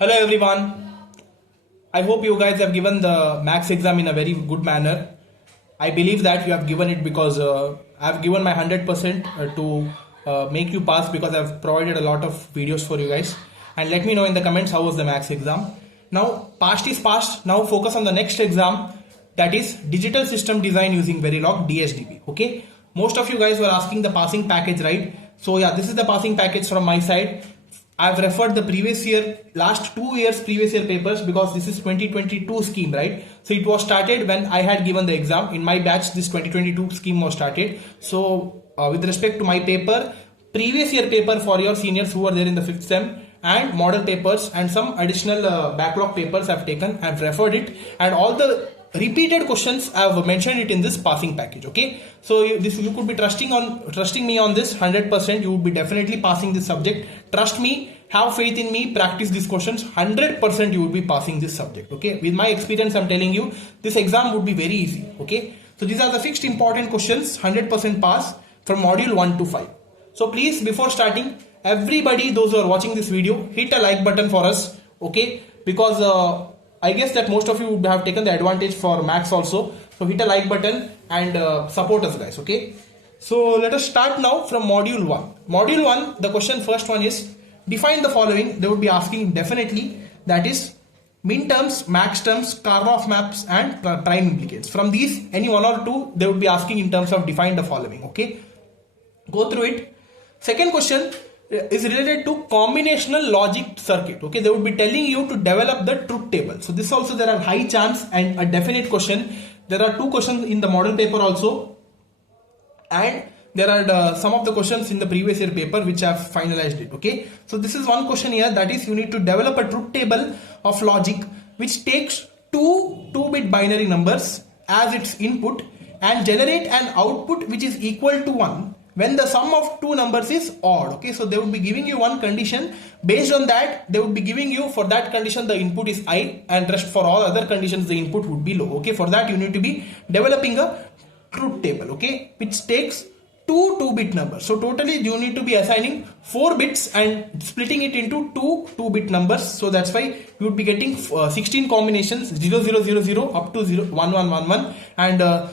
Hello everyone. I hope you guys have given the max exam in a very good manner. I believe that you have given it because I've given my 100% to make you pass, because I've provided a lot of videos for you guys. And let me know in the comments how was the max exam. Now past is past. Now focus on the next exam, that is digital system design using Verilog DSDV. Okay. Most of you guys were asking the passing package, right? So yeah, this is the passing package from my side. I've referred the previous year, last 2 years previous year papers, because this is 2022 scheme, right? So it was started when I had given the exam. In my batch, this 2022 scheme was started. So with respect to my paper, previous year paper for your seniors who are there in the 5th sem, and model papers and some additional backlog papers I've taken, I've referred it, and all the repeated questions I've mentioned it in this passing package. Okay, so you could be trusting me on this 100%. You would be definitely passing this subject. Trust me, have faith in me, practice these questions. 100% you would be passing this subject. Okay, with my experience I'm telling you, this exam would be very easy. Okay, so these are the fixed important questions, 100% pass from module 1 to 5. So please, before starting, everybody, those who are watching this video, hit a like button for us. Okay, because I guess that most of you would have taken the advantage for max also. So hit a like button and support us, guys. Okay. So let us start now from module 1. Module 1, the question first one is define the following. They would be asking definitely, that is min terms, max terms, Karloff maps and prime implicates. From these, any one or two, they would be asking in terms of define the following. Okay. Go through it. Second question is related to combinational logic circuit. Okay, they would be telling you to develop the truth table. So this also, there are high chance and a definite question. There are 2 questions in the model paper also, and there are some of the questions in the previous year paper which have finalized it. Okay, so this is one question here, that is you need to develop a truth table of logic which takes 2-bit binary numbers as its input and generate an output which is equal to 1 when the sum of 2 numbers is odd. Okay, so they would be giving you one condition. Based on that, they would be giving you, for that condition the input is I, and rest for all other conditions the input would be low. Okay, for that you need to be developing a truth table, okay, which takes 2-bit numbers. So totally you need to be assigning 4 bits and splitting it into 2-bit numbers. So that's why you would be getting 16 combinations, 0000 up to 1111, and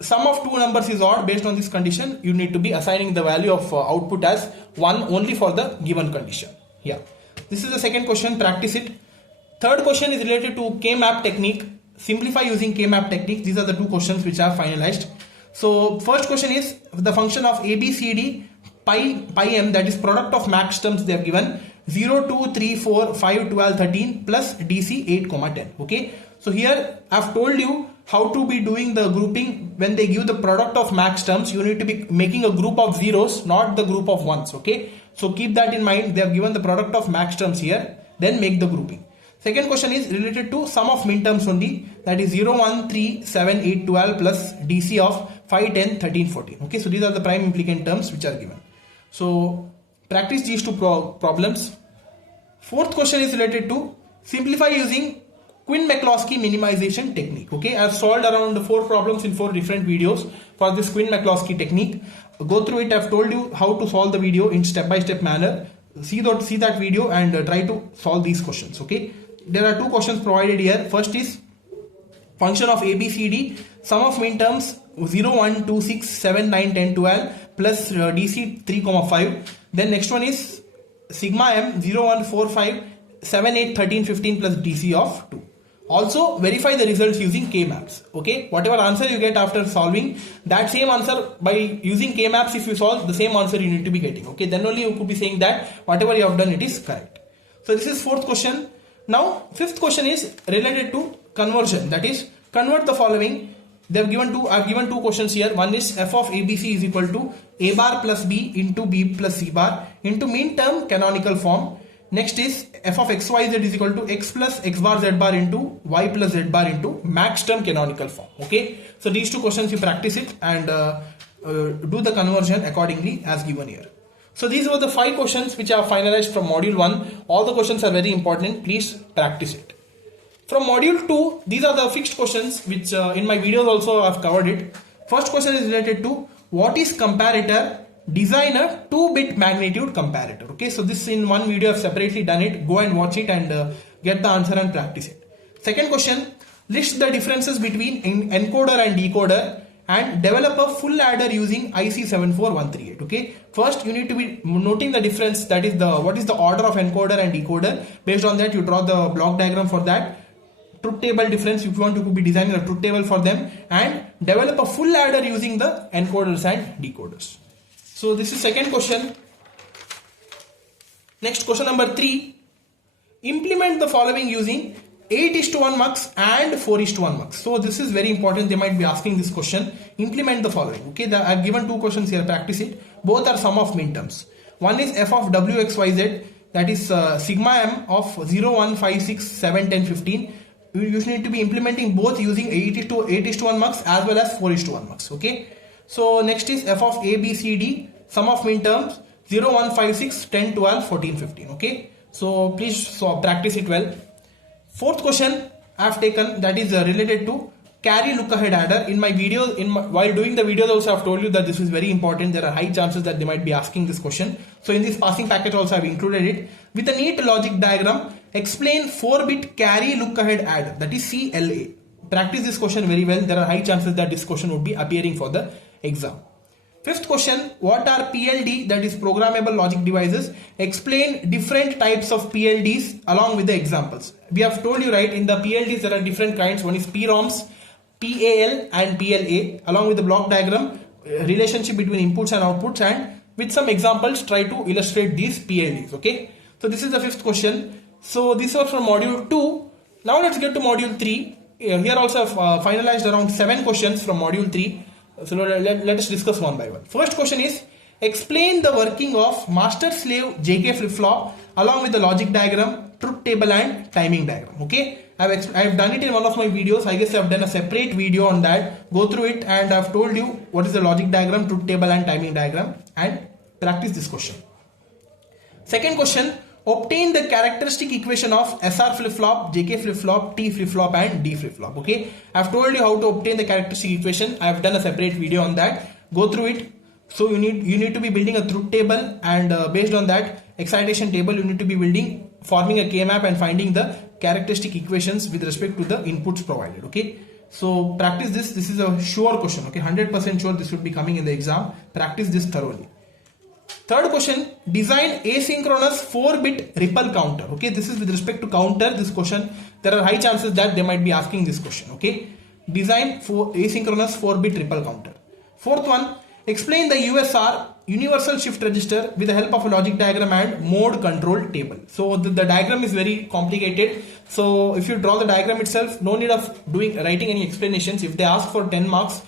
sum of 2 numbers is odd. Based on this condition, you need to be assigning the value of output as 1 only for the given condition. Yeah, this is the second question. Practice it. Third question is related to K-map technique. Simplify using K-map technique. These are the 2 questions which are finalized. So first question is the function of ABCD pi m, that is product of max terms they have given 0, 2, 3, 4, 5, 12, 13 plus DC 8, 10. Okay, so here I have told you how to be doing the grouping. When they give the product of max terms, you need to be making a group of zeros, not the group of ones. Okay, so keep that in mind. They have given the product of max terms here, then make the grouping. Second question is related to sum of min terms only, that is 0, 1, 3, 7, 8, 12 plus DC of 5, 10, 13, 14. Okay, so these are the prime implicant terms which are given. So practice these 2 problems. Fourth question is related to simplify using Quinn-McCloskey minimization technique. Okay, I have solved around 4 problems in 4 different videos for this Quinn-McCloskey technique. Go through it. I have told you how to solve the video in step-by-step manner. See that video and try to solve these questions. Okay, there are 2 questions provided here. First is function of ABCD, sum of min terms 0, 1, 2, 6, 7, 9, 10, 12 plus DC 3, 5. Then next one is sigma m 0, 1, 4, 5, 7, 8, 13, 15 plus DC of 2. Also verify the results using K-maps. Okay, whatever answer you get after solving, that same answer by using K-maps, if you solve the same answer you need to be getting. Okay, then only you could be saying that whatever you have done, it is correct. So this is 4th question. Now 5th question is related to conversion, that is convert the following. They have given I have given 2 questions here. One is f of ABC is equal to a bar plus b into b plus c bar into mean term canonical form. Next is f of xyz is equal to x plus x bar z bar into y plus z bar into max term canonical form. Okay, so these 2 questions you practice it and do the conversion accordingly as given here. So these were the 5 questions which are finalized from module 1. All the questions are very important. Please practice it. From module 2, these are the fixed questions which in my videos also I have covered it. First question is related to what is comparator design a 2-bit magnitude comparator. Okay, so this in one video I've separately done it. Go and watch it and get the answer and practice it. Second question, list the differences between encoder and decoder and develop a full adder using IC 74138. Okay, first you need to be noting the difference, that is what is the order of encoder and decoder. Based on that you draw the block diagram for that. Truth table difference, if you want to be designing a truth table for them, and develop a full adder using the encoders and decoders. So this is second question. Next, question number 3. Implement the following using 8:1 mux and 4:1 mux. So this is very important. They might be asking this question. Implement the following. Okay, I've given two questions here. Practice it. Both are sum of min terms. One is f of wxyz, that is sigma m of 0, 1, 5, 6, 7, 10, 15. You need to be implementing both using 8:1 mux as well as 4:1 mux. Okay. So next is f of a, b, c, d, sum of min terms 0, 1, 5, 6, 10, 12, 14, 15. Okay. So please practice it well. Fourth question I have taken, that is related to carry look ahead adder. In my video, while doing the videos also I have told you that this is very important. There are high chances that they might be asking this question. So in this passing package also I have included it. With a neat logic diagram, explain 4-bit carry look ahead adder, that is CLA. Practice this question very well. There are high chances that this question would be appearing for the exam. Fifth question, what are PLD, that is programmable logic devices? Explain different types of PLDs along with the examples. We have told you, right, in the PLDs there are different kinds. One is PROMs, PAL and PLA, along with the block diagram, relationship between inputs and outputs, and with some examples try to illustrate these PLDs. Okay, so this is the fifth question. So this was from module 2. Now let's get to module 3. Here also I've finalized around 7 questions from module 3. So let us discuss one by one. First question is, explain the working of master slave JK flip flop along with the logic diagram, truth table and timing diagram. Okay, I've done it in one of my videos. I guess I've done a separate video on that. Go through it, and I've told you what is the logic diagram, truth table and timing diagram, and practice this question. Second question, obtain the characteristic equation of SR flip flop, JK flip flop, T flip flop and D flip flop. Okay, I've told you how to obtain the characteristic equation. I've done a separate video on that. Go through it. So you need to be building a truth table, and based on that excitation table you need to be forming a K-map and finding the characteristic equations with respect to the inputs provided. Okay, so practice this. This is a sure question. Okay, 100% sure this would be coming in the exam. Practice this thoroughly. Third question, design asynchronous 4-bit ripple counter. Okay, this is with respect to counter. This question, there are high chances that they might be asking this question. Okay, design asynchronous 4-bit ripple counter. Fourth one, explain the USR, universal shift register, with the help of a logic diagram and mode control table. So the diagram is very complicated. So if you draw the diagram itself, no need of writing any explanations. If they ask for 10 marks,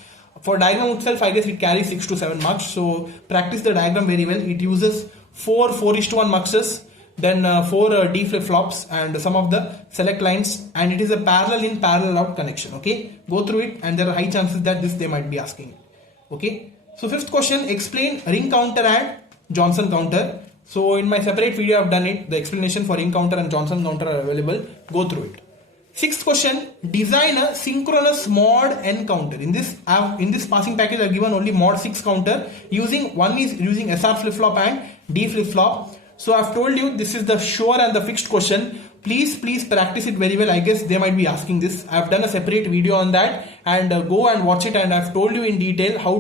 for diagram itself, I guess it carries 6 to 7 marks. So practice the diagram very well. It uses 4:1 muxes, then 4 D flip flops and some of the select lines, and it is a parallel in parallel out connection. Okay, go through it, and there are high chances that they might be asking it. Okay, so fifth question, explain ring counter and Johnson counter. So in my separate video I've done it. The explanation for ring counter and Johnson counter are available. Go through it. Sixth question, design a synchronous mod n counter. In this passing package I've given only mod 6 counter. One is using SR flip flop and D flip flop. So I've told you this is the sure and the fixed question. Please practice it very well. I guess they might be asking this. I've done a separate video on that, and go and watch it, and I've told you in detail how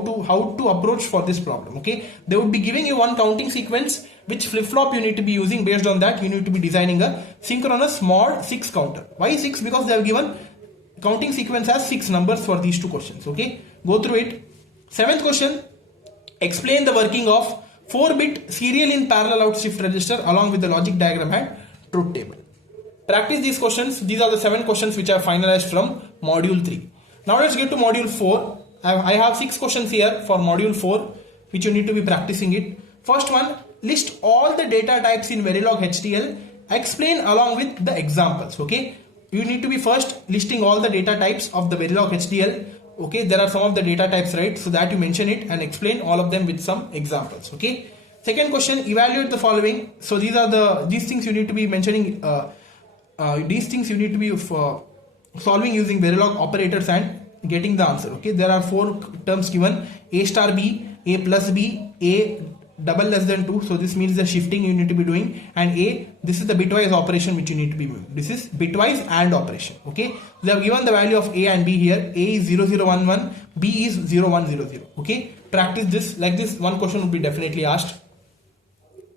to approach for this problem. Okay, they would be giving you one counting sequence, which flip flop you need to be using. Based on that you need to be designing a synchronous mod 6 counter. Why 6? Because they have given counting sequence as 6 numbers for these two questions. Okay, go through it. Seventh question, explain the working of 4-bit serial in parallel out shift register along with the logic diagram and truth table. Practice these questions. These are the 7 questions which I have finalized from module 3. Now let's get to module 4. I have 6 questions here for module 4 which you need to be practicing it. First one, list all the data types in Verilog HDL. Explain along with the examples. Okay, you need to be first listing all the data types of the Verilog HDL. Okay, there are some of the data types, right? So that you mention it and explain all of them with some examples. Okay, second question, evaluate the following. So these things you need to be mentioning. These things you need to be solving using Verilog operators and getting the answer. Okay, there are 4 terms given: A star B, A plus B, A double less than 2, so this means the shifting you need to be doing, and A, this is the bitwise operation which you need to be doing. This is bitwise AND operation. Okay, they have given the value of A and B here. A is 0011, B is 0100. Okay, practice this. Like this, one question would be definitely asked.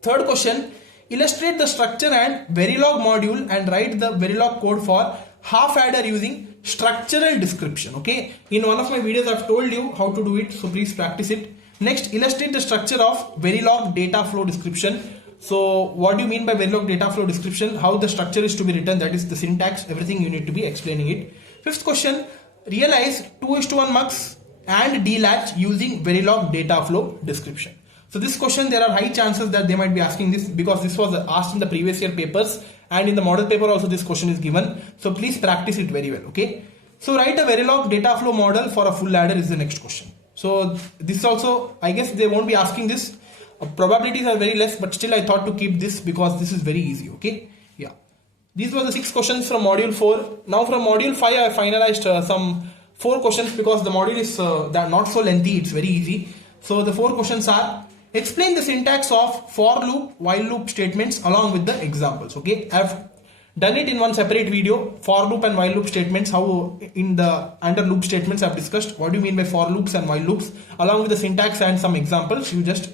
Third question, illustrate the structure and Verilog module and write the Verilog code for half adder using structural description. Okay, in one of my videos I've told you how to do it, so please practice it. Next, illustrate the structure of Verilog data flow description. So what do you mean by Verilog data flow description? How the structure is to be written, that is the syntax, everything you need to be explaining it. Fifth question, realize 2:1 mux and delatch using Verilog data flow description. So this question, there are high chances that they might be asking this because this was asked in the previous year papers, and in the model paper also this question is given. So please practice it very well. Okay. So write a Verilog data flow model for a full adder is the next question. So this also, I guess they won't be asking this. Probabilities are very less, but still I thought to keep this because this is very easy. Okay. Yeah. These were the 6 questions from module 4. Now from module 5, I finalized some 4 questions because the module is not so lengthy. It's very easy. So the 4 questions are, explain the syntax of for loop, while loop statements along with the examples. Okay, I've done it in one separate video, for loop and while loop statements, how in the under loop statements I've discussed what do you mean by for loops and while loops, along with the syntax and some examples, you just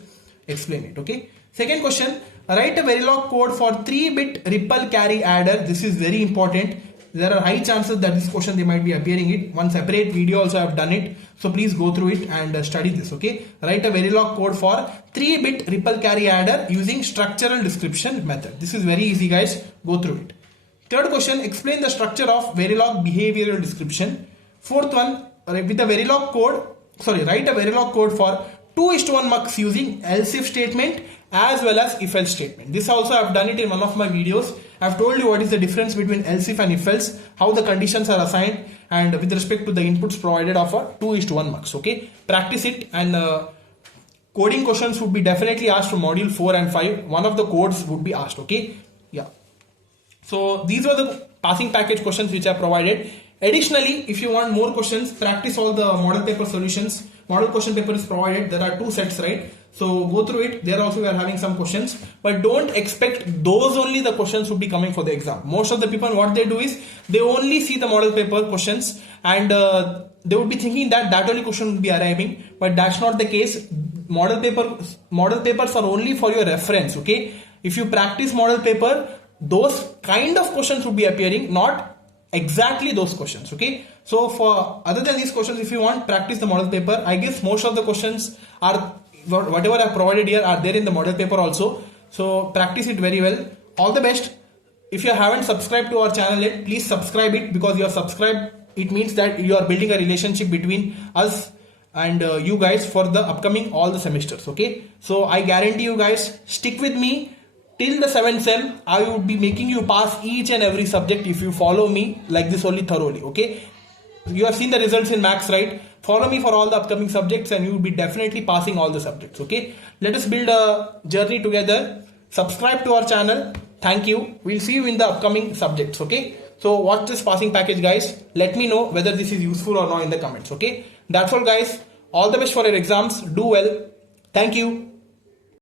explain it. Okay. Second question, write a Verilog code for 3-bit ripple carry adder. This is very important. There are high chances that this question they might be appearing in one separate video also. I've done it, so please go through it and study this. Okay, write a Verilog code for 3-bit ripple carry adder using structural description method. This is very easy, guys. Go through it. Third question, explain the structure of Verilog behavioral description. Fourth one, with the Verilog code, write a Verilog code for 2:1 mux using else if statement as well as if else statement. This also I've done it in one of my videos. I've told you what is the difference between else if and if else, how the conditions are assigned, and with respect to the inputs provided of a 2:1 mux. Okay, practice it, and coding questions would be definitely asked from module 4 and 5. One of the codes would be asked. Okay, yeah. So these were the passing package questions which I provided. Additionally, if you want more questions, practice all the model paper solutions. Model question paper is provided. There are 2 sets, right? So go through it. There also we are having some questions, but don't expect those only the questions would be coming for the exam. Most of the people, what they do is they only see the model paper questions, and they would be thinking that only question would be arriving, but that's not the case. Model papers are only for your reference. Okay, if you practice model paper, those kind of questions would be appearing, not exactly those questions. Okay, so for other than these questions, if you want, practice the model paper. I guess most of the questions are whatever I provided here are there in the model paper also, so practice it very well. All the best. If you haven't subscribed to our channel yet, please subscribe it, because you are subscribed, it means that you are building a relationship between us and you guys for the upcoming all the semesters. Okay, so I guarantee you guys, stick with me till the 7th sem. I would be making you pass each and every subject if you follow me like this only thoroughly. Okay, you have seen the results in maths, right? Follow me for all the upcoming subjects and you will be definitely passing all the subjects. Okay, let us build a journey together. Subscribe to our channel. Thank you. We'll see you in the upcoming subjects. Okay, so watch this passing package, guys. Let me know whether this is useful or not in the comments. Okay, that's all, guys. All the best for your exams. Do well. Thank you.